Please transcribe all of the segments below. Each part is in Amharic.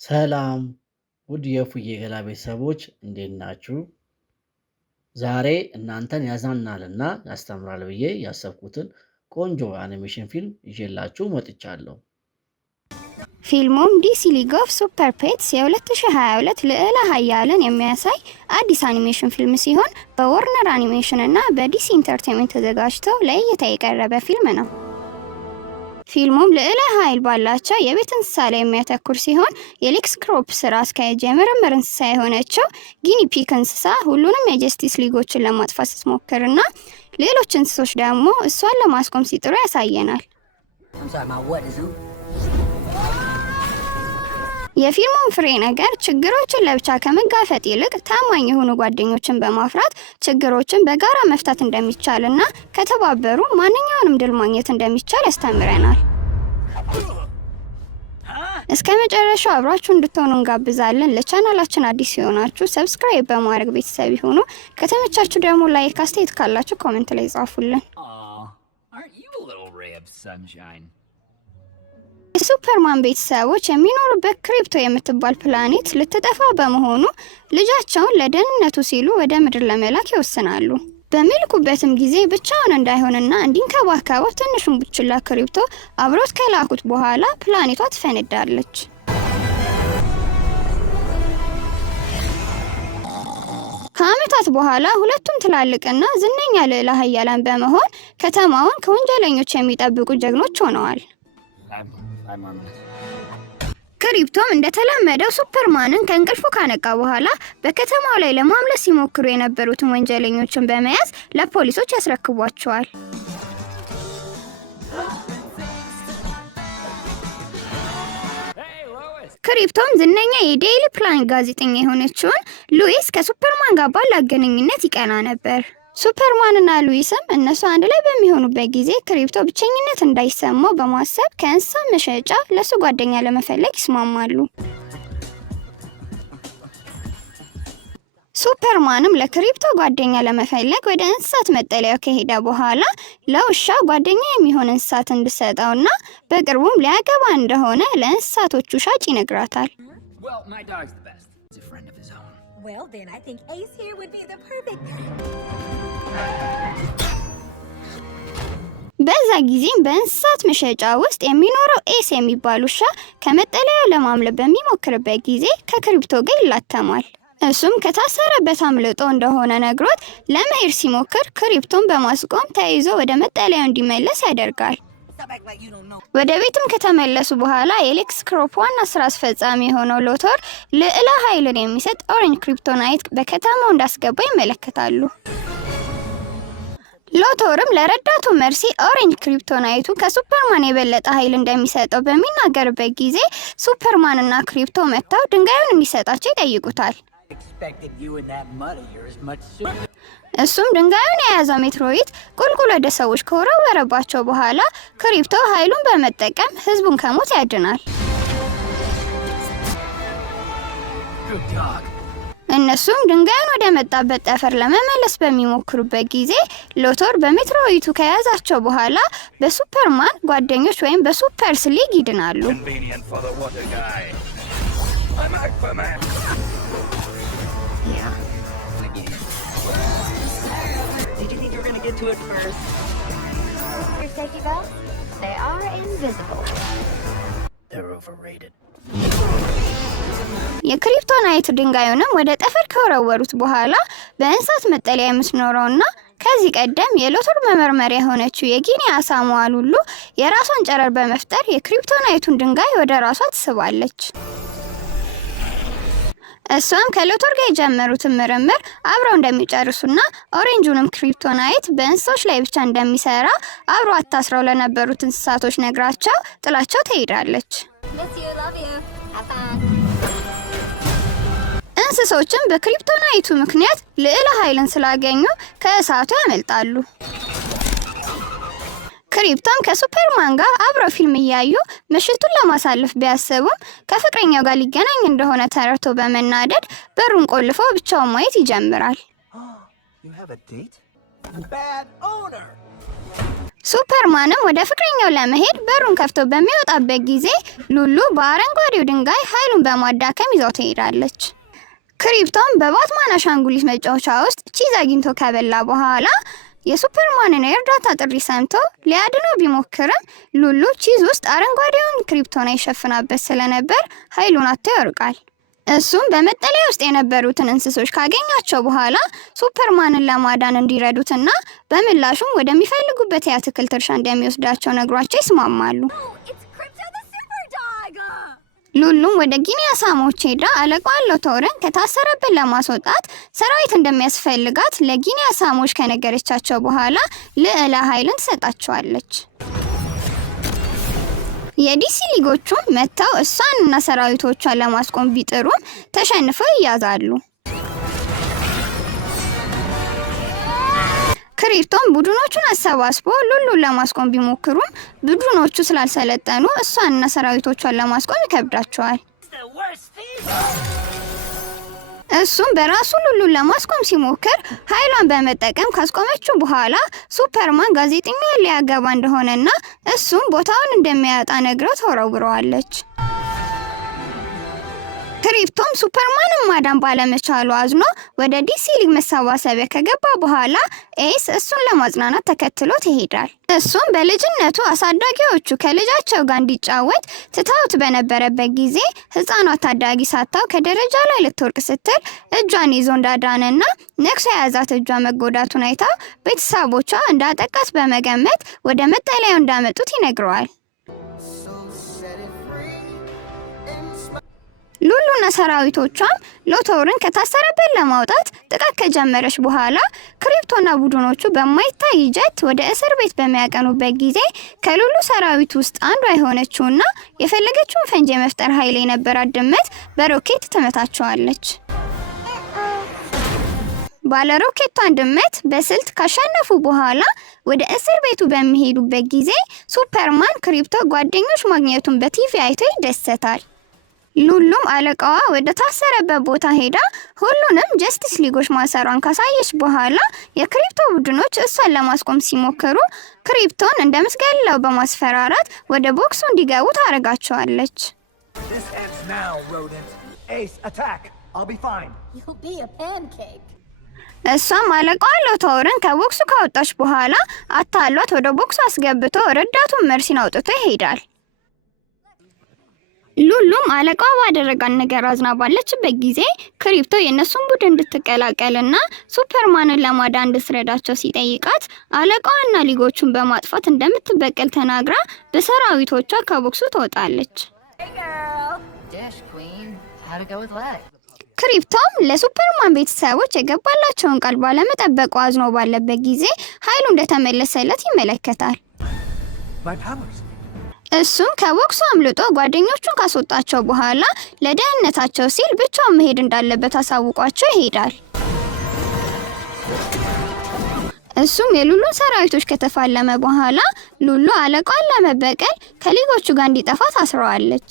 ሰላም ውድ የፉዬ ገላ ቤተሰቦች እንዴት ናችሁ? ዛሬ እናንተን ያዝናናልና ያስተምራል ብዬ ያሰብኩትን ቆንጆ አኒሜሽን ፊልም ይዤላችሁ መጥቻለሁ። ፊልሙም ዲሲ ሊግ ኦፍ ሱፐር ፔትስ የ2022 ልዕለ ኃያልን የሚያሳይ አዲስ አኒሜሽን ፊልም ሲሆን በወርነር አኒሜሽን እና በዲሲ ኢንተርቴይንመንት ተዘጋጅቶ ለእይታ የቀረበ ፊልም ነው። ፊልሙም ልዕለ ኃይል ባላቸው የቤት እንስሳ ላይ የሚያተኩር ሲሆን የሌክስ ክሮፕ ስራ አስኪያጅ የምርምር እንስሳ የሆነችው ጊኒ ፒግ እንስሳ ሁሉንም የጀስቲስ ሊጎችን ለማጥፋት ስትሞክርና ሌሎች እንስሶች ደግሞ እሷን ለማስቆም ሲጥሩ ያሳየናል። የፊልሙን ፍሬ ነገር ችግሮችን ለብቻ ከመጋፈጥ ይልቅ ታማኝ የሆኑ ጓደኞችን በማፍራት ችግሮችን በጋራ መፍታት እንደሚቻልና ከተባበሩ ማንኛውንም ድል ማግኘት እንደሚቻል ያስተምረናል። እስከ መጨረሻው አብራችሁ እንድትሆኑ እንጋብዛለን። ለቻናላችን አዲስ የሆናችሁ ሰብስክራይብ በማድረግ ቤተሰብ ይሁኑ። ከተመቻችሁ ደግሞ ላይክ፣ አስተያየት ካላችሁ ኮሜንት ላይ ጻፉልን። የሱፐርማን ቤተሰቦች የሚኖሩበት ክሪፕቶ የምትባል ፕላኔት ልትጠፋ በመሆኑ ልጃቸውን ለደህንነቱ ሲሉ ወደ ምድር ለመላክ ይወስናሉ። በሚልኩበትም ጊዜ ብቻውን እንዳይሆንና እንዲንከባከበው ትንሹን ቡችላ ክሪፕቶ አብሮት ከላኩት በኋላ ፕላኔቷ ትፈነዳለች። ከዓመታት በኋላ ሁለቱም ትላልቅና ዝነኛ ልዕለ ኃያላን በመሆን ከተማውን ከወንጀለኞች የሚጠብቁ ጀግኖች ሆነዋል። ክሪፕቶም እንደተለመደው ሱፐርማንን ከእንቅልፉ ካነቃ በኋላ በከተማው ላይ ለማምለጥ ሲሞክሩ የነበሩትን ወንጀለኞችን በመያዝ ለፖሊሶች ያስረክቧቸዋል። ክሪፕቶም ዝነኛ የዴይሊ ፕላኔት ጋዜጠኛ የሆነችውን ሉዊስ ከሱፐርማን ጋር ባላት ግንኙነት ይቀና ነበር። ሱፐርማንና ሉዊስም እነሱ አንድ ላይ በሚሆኑበት ጊዜ ክሪፕቶ ብቸኝነት እንዳይሰማው በማሰብ ከእንስሳ መሸጫ ለሱ ጓደኛ ለመፈለግ ይስማማሉ። ሱፐርማንም ለክሪፕቶ ጓደኛ ለመፈለግ ወደ እንስሳት መጠለያው ከሄደ በኋላ ለውሻ ጓደኛ የሚሆን እንስሳት እንድትሰጠውና በቅርቡም ሊያገባ እንደሆነ ለእንስሳቶቹ ሻጭ ይነግራታል። Well, then I think Ace here would be the perfect በዛ ጊዜም በእንስሳት መሸጫ ውስጥ የሚኖረው ኤስ የሚባል ውሻ ከመጠለያው ለማምለጥ በሚሞክርበት ጊዜ ከክሪፕቶ ጋር ይላተማል። እሱም ከታሰረበት አምልጦ እንደሆነ ነግሮት ለመሄድ ሲሞክር ክሪፕቶን በማስቆም ተይዞ ወደ መጠለያው እንዲመለስ ያደርጋል። ወደ ቤትም ከተመለሱ በኋላ የሌክስ ክሮፕ ዋና ስራ አስፈጻሚ የሆነው ሎቶር ልዕለ ኃይልን የሚሰጥ ኦሬንጅ ክሪፕቶናይት በከተማው እንዳስገባ ይመለከታሉ። ሎቶርም ለረዳቱ መርሲ ኦሬንጅ ክሪፕቶናይቱ ከሱፐርማን የበለጠ ኃይል እንደሚሰጠው በሚናገርበት ጊዜ ሱፐርማንና ክሪፕቶ መጥተው ድንጋዩን እንዲሰጣቸው ይጠይቁታል። እሱም ድንጋዩን የያዘው ሜትሮይድ ቁልቁል ወደ ሰዎች ከወረወረባቸው በኋላ ክሪፕቶ ኃይሉን በመጠቀም ህዝቡን ከሞት ያድናል። እነሱም ድንጋዩን ወደ መጣበት ጠፈር ለመመለስ በሚሞክሩበት ጊዜ ሎቶር በሜትሮይቱ ከያዛቸው በኋላ በሱፐርማን ጓደኞች ወይም በሱፐርስ ሊግ ይድናሉ። To it first. Your safety belts? They are invisible. They're overrated. የክሪፕቶናይት ድንጋዩንም ወደ ጠፈር ከወረወሩት በኋላ በእንስሳት መጠለያ የምትኖረውና ከዚህ ቀደም የሎቶር መመርመሪያ የሆነችው የጊኒ አሳማዋል ሁሉ የራሷን ጨረር በመፍጠር የክሪፕቶናይቱን ድንጋይ ወደ ራሷ ትስባለች። እሷም ከሎቶር ጋር የጀመሩትን ምርምር አብረው እንደሚጨርሱና ኦሬንጁንም ክሪፕቶናይት በእንስሶች ላይ ብቻ እንደሚሰራ አብረው አታስረው ለነበሩት እንስሳቶች ነግራቸው ጥላቸው ትሄዳለች። እንስሶችም በክሪፕቶናይቱ ምክንያት ልዕለ ኃይልን ስላገኙ ከእሳቱ ያመልጣሉ። ክሪፕቶም ከሱፐርማን ጋር አብረው ፊልም እያዩ ምሽቱን ለማሳለፍ ቢያስቡም ከፍቅረኛው ጋር ሊገናኝ እንደሆነ ተረድቶ በመናደድ በሩን ቆልፎ ብቻውን ማየት ይጀምራል። ሱፐርማንም ወደ ፍቅረኛው ለመሄድ በሩን ከፍቶ በሚወጣበት ጊዜ ሉሉ በአረንጓዴው ድንጋይ ኃይሉን በማዳከም ይዘው ትሄዳለች። ክሪፕቶም በባትማን አሻንጉሊት መጫወቻ ውስጥ ቺዝ አግኝቶ ከበላ በኋላ የሱፐርማንን የእርዳታ ጥሪ ሰምቶ ሊያድነው ቢሞክርም ሉሉ ቺዝ ውስጥ አረንጓዴውን ክሪፕቶን ይሸፍናበት ስለነበር ኃይሉን አጥቶ ይወርቃል። እሱም በመጠለያ ውስጥ የነበሩትን እንስሶች ካገኛቸው በኋላ ሱፐርማንን ለማዳን እንዲረዱትና በምላሹም ወደሚፈልጉበት የአትክልት እርሻ እንደሚወስዳቸው ነግሯቸው ይስማማሉ። ሉሉም ወደ ጊኒ አሳሞች ሄዳ አለቃዋን ሎቶርን ከታሰረበት ለማስወጣት ሰራዊት እንደሚያስፈልጋት ለጊኒ አሳሞች ከነገረቻቸው በኋላ ልዕለ ኃይልን ትሰጣቸዋለች። የዲሲ ሊጎቹም መተው እሷንና ሰራዊቶቿን ለማስቆም ቢጥሩም ተሸንፈው ይያዛሉ። ክሪፕቶም ቡድኖቹን አሰባስቦ ሉሉን ለማስቆም ቢሞክሩም ቡድኖቹ ስላልሰለጠኑ እሷንና ሰራዊቶቿን ለማስቆም ይከብዳቸዋል። እሱም በራሱ ሉሉን ለማስቆም ሲሞክር ኃይሏን በመጠቀም ካስቆመችው በኋላ ሱፐርማን ጋዜጠኛውን ሊያገባ እንደሆነና እሱም ቦታውን እንደሚያጣ ነግረው ተወረውረዋለች። ክሪፕቶም ሱፐርማንን ማዳን ባለመቻሉ አዝኖ ወደ ዲሲ ሊግ መሰባሰቢያ ከገባ በኋላ ኤስ እሱን ለማጽናናት ተከትሎት ይሄዳል። እሱም በልጅነቱ አሳዳጊዎቹ ከልጃቸው ጋር እንዲጫወት ትተውት በነበረበት ጊዜ ህፃኗ ታዳጊ ሳታው ከደረጃ ላይ ልትወርቅ ስትል እጇን ይዞ እንዳዳነና ነክሶ የያዛት እጇ መጎዳቱን አይታ ቤተሰቦቿ እንዳጠቃት በመገመት ወደ መጠለያው እንዳመጡት ይነግረዋል። ሉሉና ሰራዊቶቿም ሎቶርን ከታሰረበት ለማውጣት ጥቃት ከጀመረች በኋላ ክሪፕቶና ቡድኖቹ በማይታይ ጀት ወደ እስር ቤት በሚያቀኑበት ጊዜ ከሉሉ ሰራዊት ውስጥ አንዷ የሆነችውና የፈለገችውን ፈንጂ የመፍጠር ኃይል የነበራት ድመት በሮኬት ትመታቸዋለች። ባለ ሮኬቷን ድመት በስልት ካሸነፉ በኋላ ወደ እስር ቤቱ በሚሄዱበት ጊዜ ሱፐርማን ክሪፕቶ ጓደኞች ማግኘቱን በቲቪ አይቶ ይደሰታል። ሉሉም አለቃዋ ወደ ታሰረበት ቦታ ሄዳ ሁሉንም ጀስቲስ ሊጎች ማሰሯን ካሳየች በኋላ የክሪፕቶ ቡድኖች እሷን ለማስቆም ሲሞክሩ ክሪፕቶን እንደምትገለው በማስፈራራት ወደ ቦክሱ እንዲገቡ ታረጋቸዋለች። እሷም አለቃዋ ሎቶርን ከቦክሱ ካወጣች በኋላ አታሏት ወደ ቦክሱ አስገብቶ ረዳቱን መርሲን አውጥቶ ይሄዳል። ሉሉም አለቃዋ ባደረጋት ነገር አዝና ባለችበት ጊዜ ክሪፕቶ የነሱን ቡድን እንድትቀላቀልና ሱፐርማንን ለማዳን እንድትረዳቸው ሲጠይቃት አለቃዋና ሊጎቹን በማጥፋት እንደምትበቀል ተናግራ በሰራዊቶቿ ከቦክሱ ትወጣለች። ክሪፕቶም ለሱፐርማን ቤተሰቦች የገባላቸውን ቃል ባለመጠበቁ አዝኖ ባለበት ጊዜ ኃይሉ እንደተመለሰለት ይመለከታል። እሱም ከቦክሱ አምልጦ ጓደኞቹን ካስወጣቸው በኋላ ለደህንነታቸው ሲል ብቻውን መሄድ እንዳለበት አሳውቋቸው ይሄዳል። እሱም የሉሉን ሰራዊቶች ከተፋለመ በኋላ ሉሉ አለቃዋን ለመበቀል ከሊጎቹ ጋር እንዲጠፋ ታስረዋለች።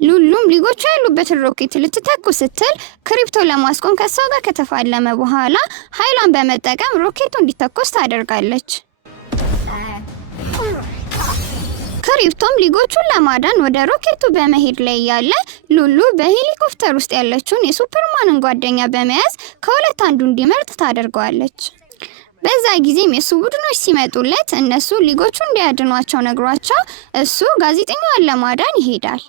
ሉሉም ሊጎቹ ያሉበትን ሮኬት ልትተኩ ስትል ክሪፕቶ ለማስቆም ከሷ ጋር ከተፋለመ በኋላ ኃይሏን በመጠቀም ሮኬቱ እንዲተኮስ ታደርጋለች። ክሪፕቶም ሊጎቹን ለማዳን ወደ ሮኬቱ በመሄድ ላይ ያለ ሉሉ በሄሊኮፕተር ውስጥ ያለችውን የሱፐርማንን ጓደኛ በመያዝ ከሁለት አንዱ እንዲመርጥ ታደርገዋለች። በዛ ጊዜም የሱ ቡድኖች ሲመጡለት እነሱ ሊጎቹ እንዲያድኗቸው ነግሯቸው እሱ ጋዜጠኛዋን ለማዳን ይሄዳል።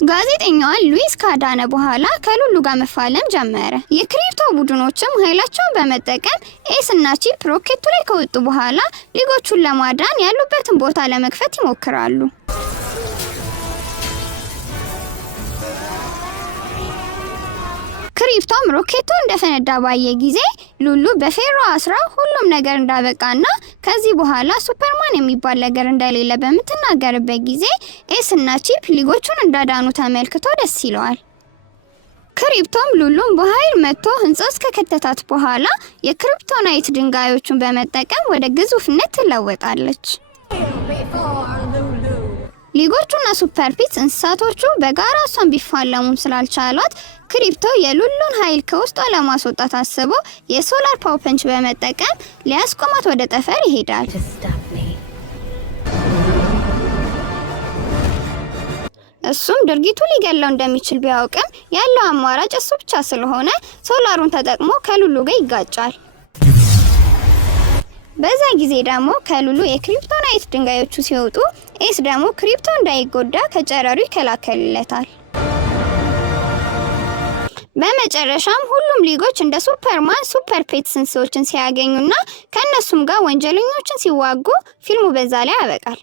ጋዜጠኛዋን ሉዊስ ካዳነ በኋላ ከሉሉ ጋር መፋለም ጀመረ። የክሪፕቶ ቡድኖችም ኃይላቸውን በመጠቀም ኤስ እና ቺፕ ሮኬቱ ላይ ከወጡ በኋላ ሊጎቹን ለማዳን ያሉበትን ቦታ ለመክፈት ይሞክራሉ። ክሪፕቶም ሮኬቱ እንደፈነዳ ባየ ጊዜ ሉሉ በፌሮ አስራ ሁሉም ነገር እንዳበቃና ከዚህ በኋላ ሱፐርማን የሚባል ነገር እንደሌለ በምትናገርበት ጊዜ ኤስ እና ቺፕ ሊጎቹን እንዳዳኑ ተመልክቶ ደስ ይለዋል። ክሪፕቶም ሉሉን በኃይል መጥቶ ህንጻ ውስጥ ከከተታት በኋላ የክሪፕቶናይት ድንጋዮቹን በመጠቀም ወደ ግዙፍነት ትለወጣለች። ሊጎቹና ሱፐር ፔትስ እንስሳቶቹ በጋራ እሷን ቢፋለሙም ስላልቻሏት ክሪፕቶ የሉሉን ኃይል ከውስጧ ለማስወጣት አስቦ የሶላር ፓወር ፐንች በመጠቀም ሊያስቆማት ወደ ጠፈር ይሄዳል። እሱም ድርጊቱ ሊገለው እንደሚችል ቢያውቅም ያለው አማራጭ እሱ ብቻ ስለሆነ ሶላሩን ተጠቅሞ ከሉሉ ጋር ይጋጫል። በዛ ጊዜ ደግሞ ከሉሉ የክሪፕቶናይት ድንጋዮቹ ሲወጡ ኤስ ደግሞ ክሪፕቶ እንዳይጎዳ ከጨረሩ ይከላከልለታል። በመጨረሻም ሁሉም ሊጎች እንደ ሱፐርማን ሱፐር ፔትስ እንስሶችን ሲያገኙና ከነሱም ጋር ወንጀለኞችን ሲዋጉ ፊልሙ በዛ ላይ ያበቃል።